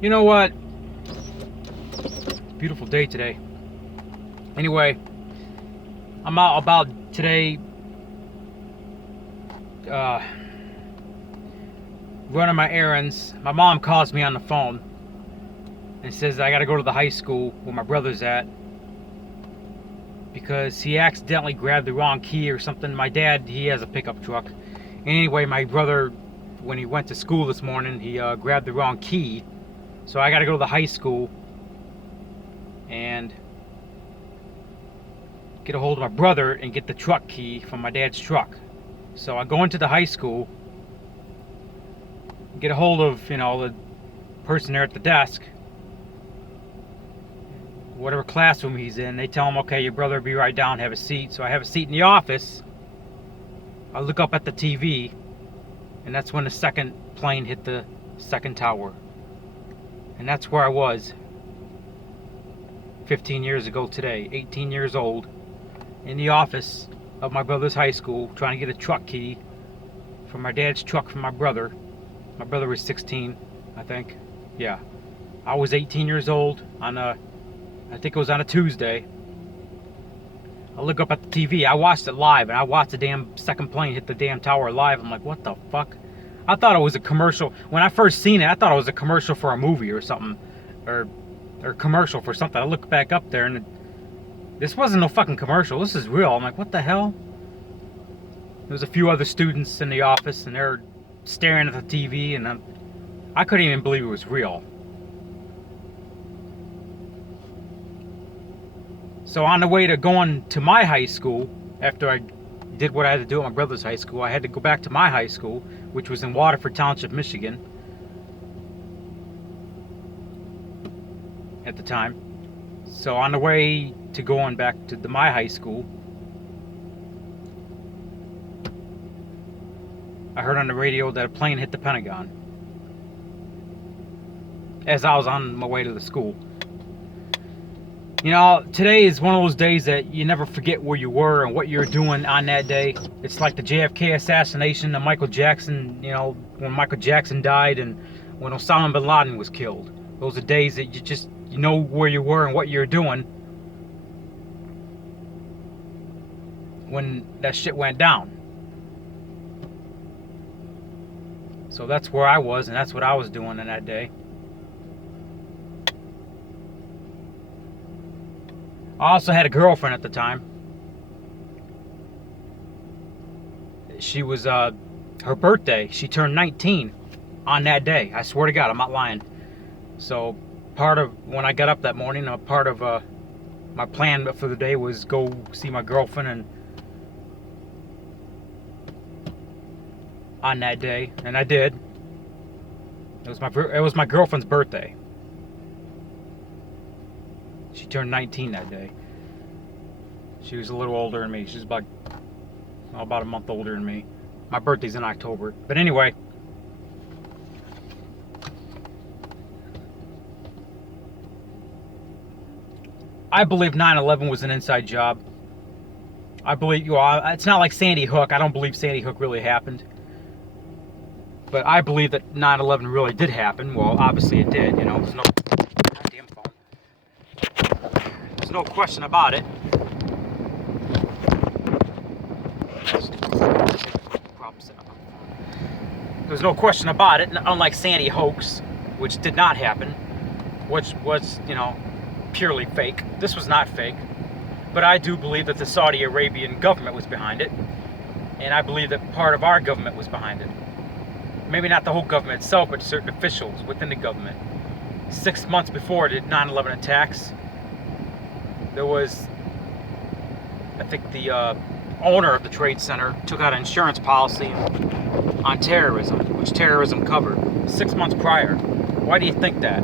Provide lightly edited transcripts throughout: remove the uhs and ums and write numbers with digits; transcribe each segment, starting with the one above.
You know what? Beautiful day today. Anyway, I'm out about today uh, running my errands. My mom calls me on the phone and says I gotta go to the high school where my brother's at because he accidentally grabbed the wrong key or something. My dad, he has a pickup truck. Anyway, my brother, when he went to school this morning, he grabbed the wrong key. So I gotta go to the high school and get a hold of my brother and get the truck key from my dad's truck. So I go into the high school, get a hold of, the person there at the desk, whatever classroom he's in. They tell him, okay, your brother will be right down, have a seat. So I have a seat in the office. I look up at the TV, and that's when the second plane hit the second tower. And that's where I was 15 years ago today, 18 years old, in the office of my brother's high school, trying to get a truck key from my dad's truck from my brother. My brother was 16, I think. Yeah. I was 18 years old on I think it was on a Tuesday. I look up at the TV. I watched it live, and I watched the damn second plane hit the damn tower live. I'm like, what the fuck? I thought it was a commercial. When I first seen it, I thought it was a commercial for a movie or something. Or commercial for something. I looked back up there, and this wasn't no fucking commercial. This is real. I'm like, what the hell? There was a few other students in the office, and they're staring at the TV, and I couldn't even believe it was real. So on the way to going to my high school, after I did what I had to do at my brother's high school, I had to go back to my high school, which was in Waterford Township, Michigan, at the time. So on the way to going back to my high school, I heard on the radio that a plane hit the Pentagon as I was on my way to the school. Today is one of those days that you never forget where you were and what you were doing on that day. It's like the JFK assassination, the Michael Jackson, when Michael Jackson died, and when Osama bin Laden was killed. Those are days that you know where you were and what you're doing when that shit went down. So that's where I was, and that's what I was doing in that day. I also had a girlfriend at the time. She was, her birthday, she turned 19 on that day. I swear to God, I'm not lying. So, part of, when I got up that morning, part of my plan for the day was go see my girlfriend and on that day, and I did. It was my girlfriend's birthday. She turned 19 that day. She was a little older than me. She's about a month older than me. My birthday's in October. But anyway, I believe 9/11 was an inside job. I believe, it's not like Sandy Hook. I don't believe Sandy Hook really happened. But I believe that 9/11 really did happen. Well, obviously it did. There's no goddamn phone. There's no question about it. There's no question about it. Unlike Sandy Hoax, which did not happen, which was, purely fake. This was not fake. But I do believe that the Saudi Arabian government was behind it. And I believe that part of our government was behind it. Maybe not the whole government itself, but certain officials within the government. 6 months before the 9/11 attacks, there was, I think the owner of the Trade Center took out an insurance policy on terrorism, which terrorism covered 6 months prior. Why do you think that?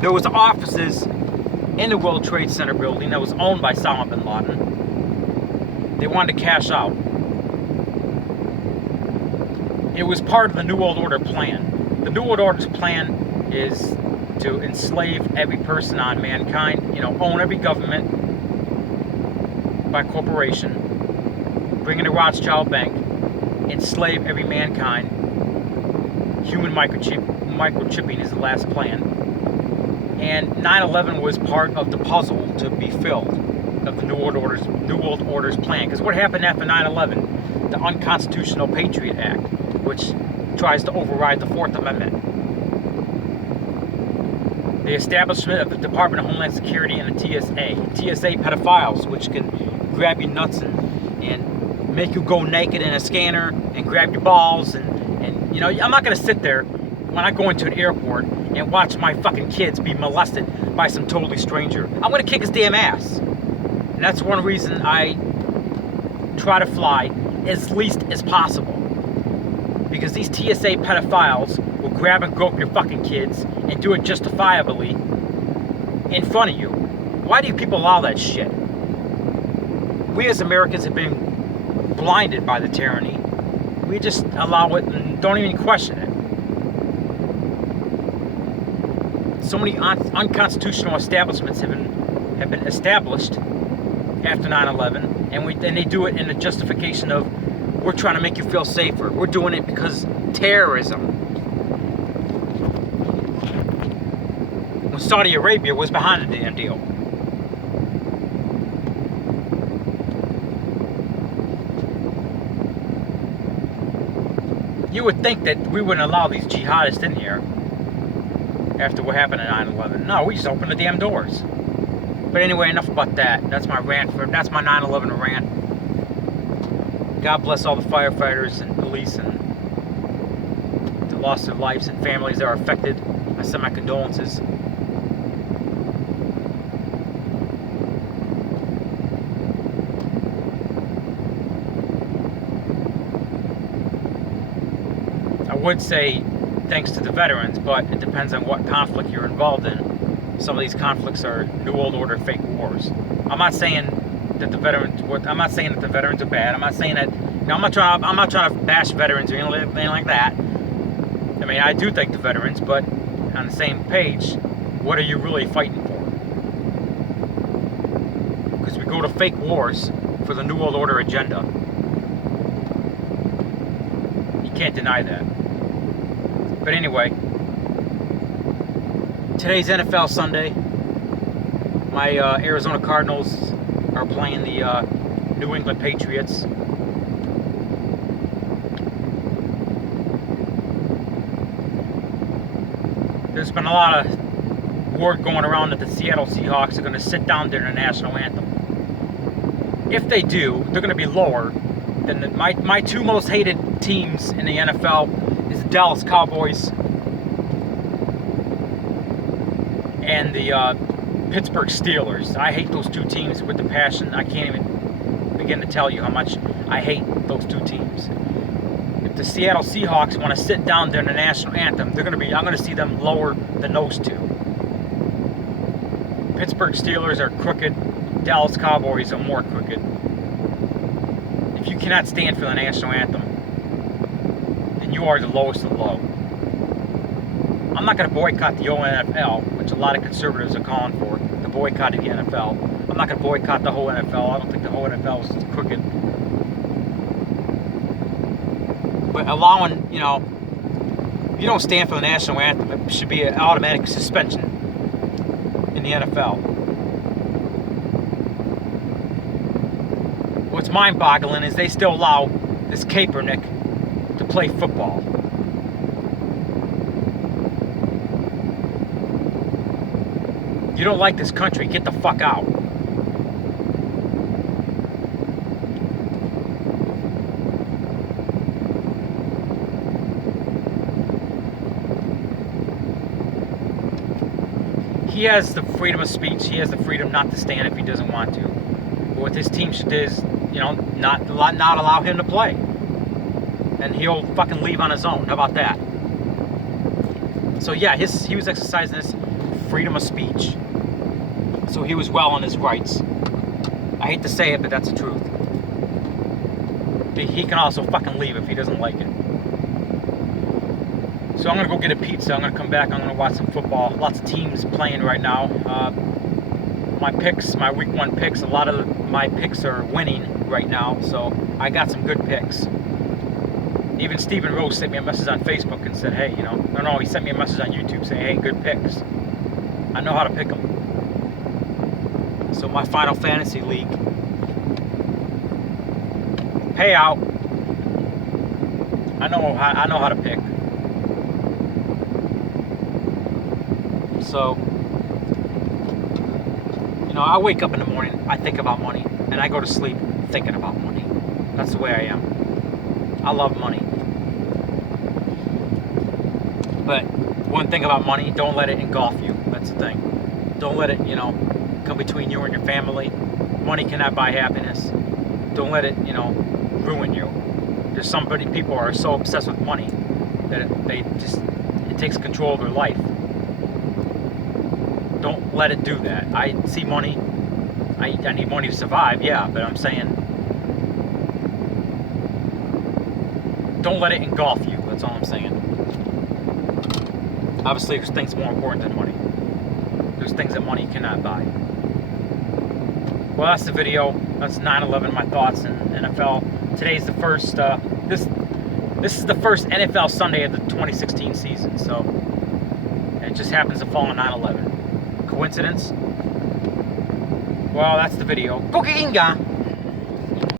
There was offices in the World Trade Center building that was owned by Osama bin Laden. They wanted to cash out. It was part of the New World Order plan. The New World Order's plan is to enslave every person on mankind, own every government by corporation, bring in a Rothschild bank, enslave every mankind, human microchipping is the last plan. And 9/11 was part of the puzzle to be filled of the New World Order's plan. Because what happened after 9/11? The unconstitutional Patriot Act, which tries to override the Fourth Amendment. The establishment of the Department of Homeland Security and the TSA. TSA pedophiles, which can grab your nuts and make you go naked in a scanner and grab your balls. And you know, I'm not going to sit there when I go into an airport and watch my fucking kids be molested by some totally stranger. I'm going to kick his damn ass. And that's one reason I try to fly as least as possible. Because these TSA pedophiles will grab and grope your fucking kids and do it justifiably in front of you. Why do you people allow that shit? We as Americans have been blinded by the tyranny. We just allow it and don't even question it. So many unconstitutional establishments have been established after 9/11, and they do it in the justification of, we're trying to make you feel safer. We're doing it because terrorism. When Saudi Arabia was behind the damn deal. You would think that we wouldn't allow these jihadists in here after what happened at 9/11. No, we just opened the damn doors. But anyway, enough about that. That's my rant. That's my 9/11 rant. God bless all the firefighters and police and the lost their lives and families that are affected. I send my condolences. I would say thanks to the veterans, but it depends on what conflict you're involved in. Some of these conflicts are New World Order fake wars. I'm not saying that the veterans are bad. I'm not saying that. You know, I'm not trying to bash veterans or anything like that. I mean, I do thank the veterans, but on the same page, what are you really fighting for? Because we go to fake wars for the New World Order agenda. You can't deny that. But anyway, today's NFL Sunday. My Arizona Cardinals are playing the New England Patriots. There's been a lot of word going around that the Seattle Seahawks are going to sit down during the national anthem. If they do, they're going to be lower than my two most hated teams in the NFL is the Dallas Cowboys and the Pittsburgh Steelers. I hate those two teams with the passion. I can't even begin to tell you how much I hate those two teams. If the Seattle Seahawks want to sit down during the national anthem, I'm going to see them lower than those two. Pittsburgh Steelers are crooked. Dallas Cowboys are more crooked. If you cannot stand for the national anthem, then you are the lowest of the low. I'm not going to boycott the NFL, which a lot of conservatives are calling for, the boycott of the NFL. I'm not going to boycott the whole NFL. I don't think the whole NFL is crooked. But allowing, you know, if you don't stand for the national anthem, it should be an automatic suspension in the NFL. What's mind-boggling is they still allow this Kaepernick to play football. You don't like this country, get the fuck out. He has the freedom of speech. He has the freedom not to stand if he doesn't want to. But what this team should do is, you know, not allow him to play. And he'll fucking leave on his own. How about that? So yeah, he was exercising his freedom of speech. So he was well in his rights. I hate to say it, but that's the truth. He can also fucking leave if he doesn't like it. So I'm going to go get a pizza. I'm going to come back. I'm going to watch some football. Lots of teams playing right now. My picks, my week 1 picks, a lot of my picks are winning right now. So I got some good picks. The Even Stephen Rose sent me a message on Facebook and said, hey, you know, no, he sent me a message on YouTube saying, hey, good picks. I know how to pick them. So my Final Fantasy League payout, I know how to pick. So, you know, I wake up in the morning, I think about money, and I go to sleep thinking about money. That's the way I am. I love money. But one thing about money, don't let it engulf you. That's the thing. Don't let it, you know, come between you and your family. Money cannot buy happiness. Don't let it, you know, ruin you. There's people are so obsessed with money that it takes control of their life. Don't let it do that. I see money. I need money to survive, yeah, but I'm saying don't let it engulf you. That's all I'm saying. Obviously, there's things more important than money. There's things that money cannot buy. Well, that's the video. That's 9/11. My thoughts in NFL. Today's the first. This is the first NFL Sunday of the 2016 season. So it just happens to fall on 9/11. Coincidence? Well, that's the video. Cocaine guy.